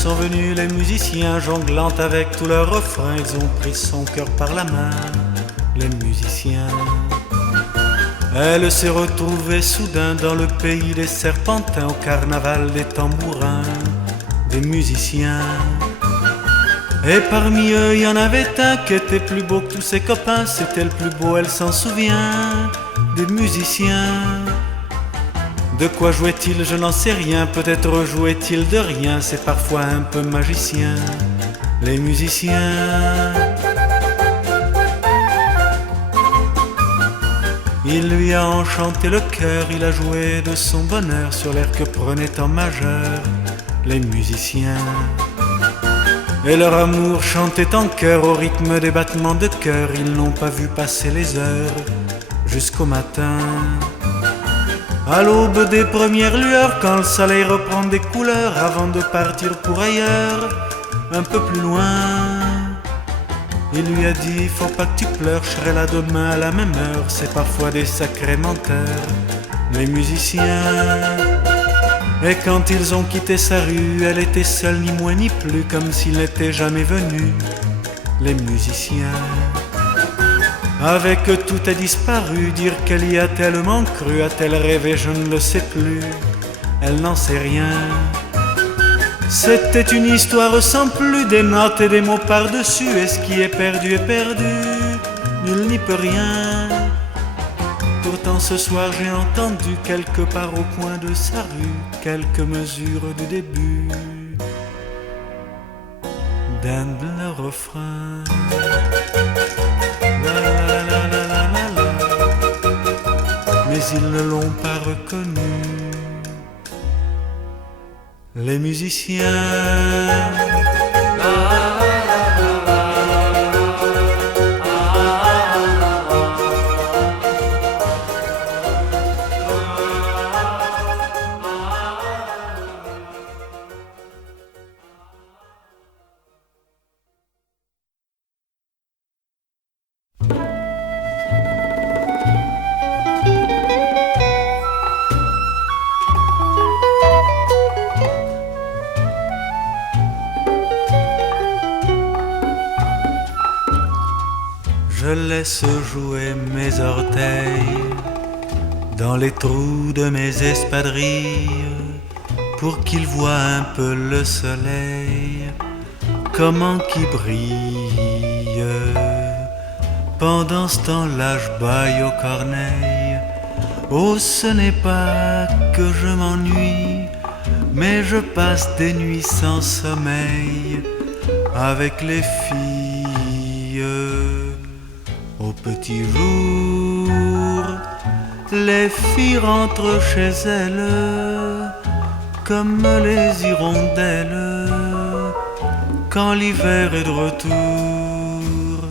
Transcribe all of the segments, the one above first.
sont venus les musiciens, jonglant avec tous leurs refrains. Ils ont pris son cœur par la main, les musiciens. Elle s'est retrouvée soudain dans le pays des serpentins, au carnaval des tambourins, des musiciens. Et parmi eux, il y en avait un qui était plus beau que tous ses copains. C'était le plus beau, elle s'en souvient, des musiciens. De quoi jouait-il, je n'en sais rien. Peut-être jouait-il de rien. C'est parfois un peu magicien, les musiciens. Il lui a enchanté le cœur. Il a joué de son bonheur sur l'air que prenaient en majeur les musiciens. Et leur amour chantait en chœur au rythme des battements de cœur. Ils n'ont pas vu passer les heures jusqu'au matin. À l'aube des premières lueurs, quand le soleil reprend des couleurs, avant de partir pour ailleurs, un peu plus loin, il lui a dit, faut pas que tu pleures, je serai là demain à la même heure. C'est parfois des sacrés menteurs, les musiciens. Et quand ils ont quitté sa rue, elle était seule, ni moins ni plus, comme s'il n'était jamais venu, les musiciens. Avec tout a disparu, dire qu'elle y a tellement cru, a-t-elle rêvé, je ne le sais plus, elle n'en sait rien. C'était une histoire sans plus, des notes et des mots par-dessus, et ce qui est perdu, nul n'y peut rien. Pourtant ce soir j'ai entendu quelque part au coin de sa rue quelques mesures du début d'un de leurs refrains. Mais ils ne l'ont pas reconnu, les musiciens. Je laisse jouer mes orteils dans les trous de mes espadrilles pour qu'ils voient un peu le soleil, comment qui brille. Pendant ce temps-là, je baille au corneille. Oh, ce n'est pas que je m'ennuie, mais je passe des nuits sans sommeil avec les filles. Au petit jour, les filles rentrent chez elles comme les hirondelles quand l'hiver est de retour.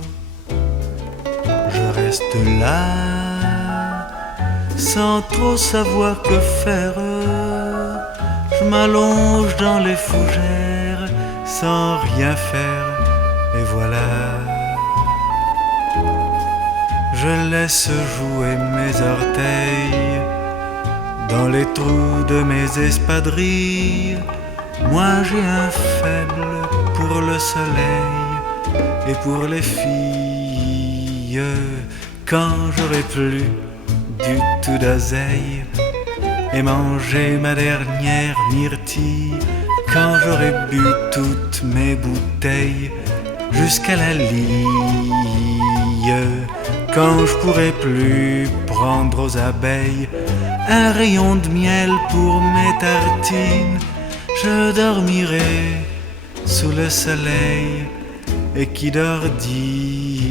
Je reste là sans trop savoir que faire. Je m'allonge dans les fougères sans rien faire, et voilà. Je laisse jouer mes orteils dans les trous de mes espadrilles. Moi j'ai un faible pour le soleil et pour les filles. Quand j'aurai plus du tout d'oseille et manger ma dernière myrtille, quand j'aurai bu toutes mes bouteilles jusqu'à la lille, quand je pourrai plus prendre aux abeilles un rayon de miel pour mes tartines, je dormirai sous le soleil et qui d'ordine,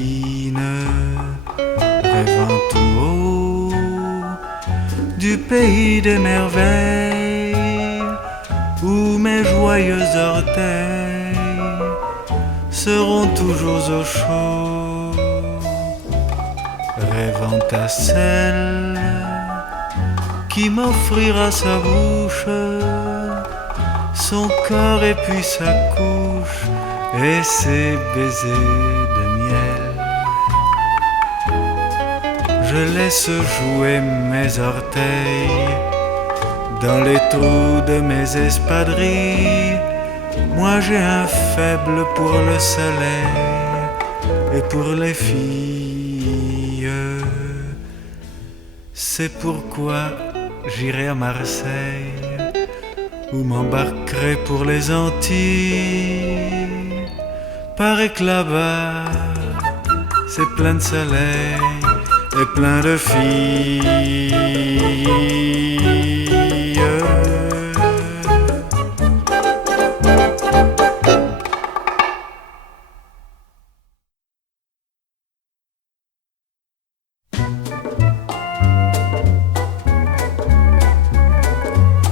rêvant tout haut du pays des merveilles, où mes joyeux orteils seront toujours au chaud. Rêvant à celle qui m'offrira sa bouche, son corps et puis sa couche et ses baisers de miel. Je laisse jouer mes orteils dans les trous de mes espadrilles. Moi j'ai un faible pour le soleil et pour les filles. C'est pourquoi j'irai à Marseille ou m'embarquerai pour les Antilles. Paraît que là-bas c'est plein de soleil et plein de filles.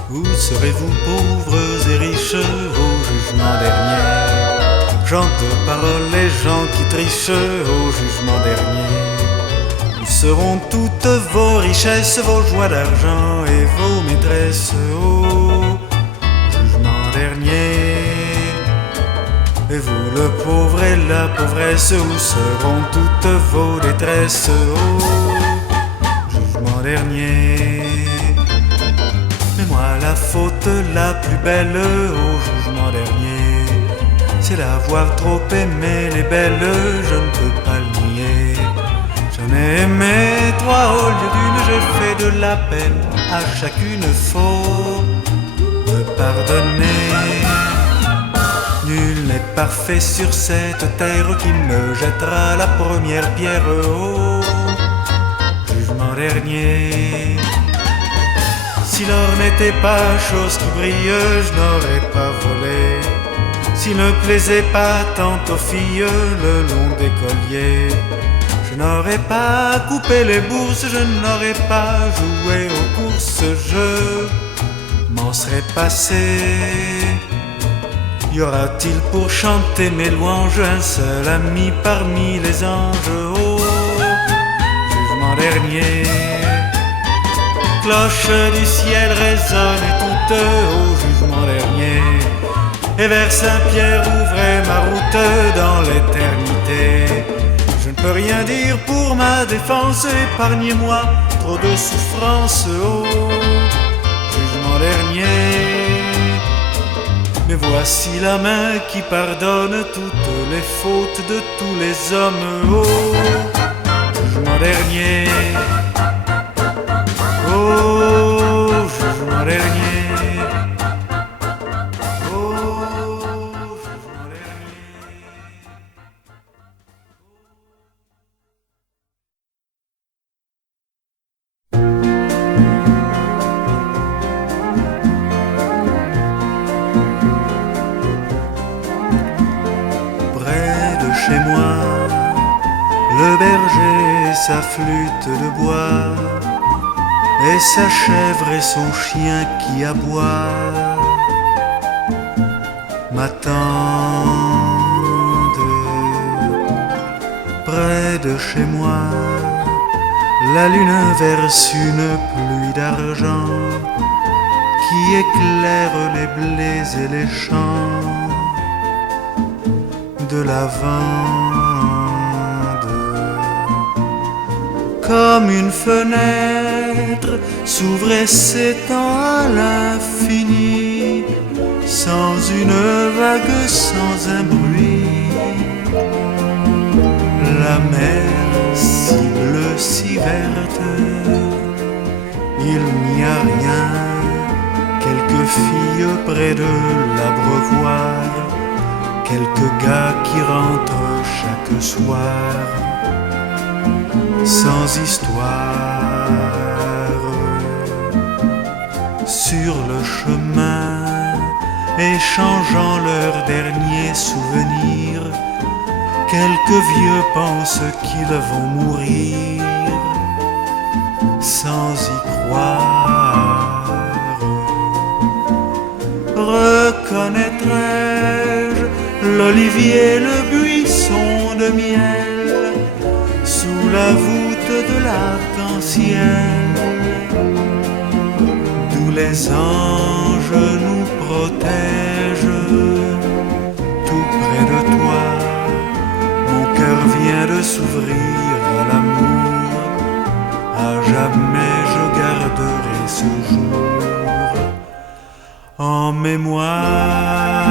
Où serez-vous pauvres et riches au jugement dernier? Gens de parole, les gens qui trichent au jugement dernier. Où seront toutes vos richesses, vos joies d'argent et vos maîtresses au jugement dernier? Et vous le pauvre et la pauvresse, où seront toutes vos détresses au jugement dernier? Mais moi la faute la plus belle au jugement dernier, c'est d'avoir trop aimé les belles, je ne peux pas le nier. J'en ai aimé trois au lieu d'une, j'ai fait de la peine à chacune, faut me pardonner. Nul n'est parfait sur cette terre qui me jettera la première pierre au jugement dernier. Si l'or n'était pas chose qui brille, je n'aurais pas volé. S'il ne plaisait pas tant aux filles le long des colliers, je n'aurais pas coupé les bourses, je n'aurais pas joué aux courses, je m'en serais passé. Y aura-t-il pour chanter mes louanges un seul ami parmi les anges au jugement dernier? Cloche du ciel résonne toute au jugement dernier, et vers Saint-Pierre ouvrez ma route dans l'éternité. Je ne peux rien dire pour ma défense, épargnez-moi trop de souffrance au jugement dernier. Mais voici la main qui pardonne toutes les fautes de tous les hommes au jugement dernier. Au jugement dernier. Chez moi, le berger et sa flûte de bois, et sa chèvre et son chien qui aboie, m'attendent. Près de chez moi, la lune verse une pluie d'argent qui éclaire les blés et les champs de lavande. Comme une fenêtre s'ouvre et s'étend à l'infini, sans une vague, sans un bruit. La mer si bleue, si verte, il n'y a rien. Quelques filles près de l'abreuvoir, quelques gars qui rentrent chaque soir, sans histoire. Sur le chemin, échangeant leurs derniers souvenirs, quelques vieux pensent qu'ils vont mourir, sans y croire. Reconnaîtrai-je l'olivier, le buisson de miel, sous la voûte de l'arc-en-ciel, d'où les anges nous protègent? Tout près de toi, mon cœur vient de s'ouvrir à l'amour. À jamais je garderai ce jour en mémoire.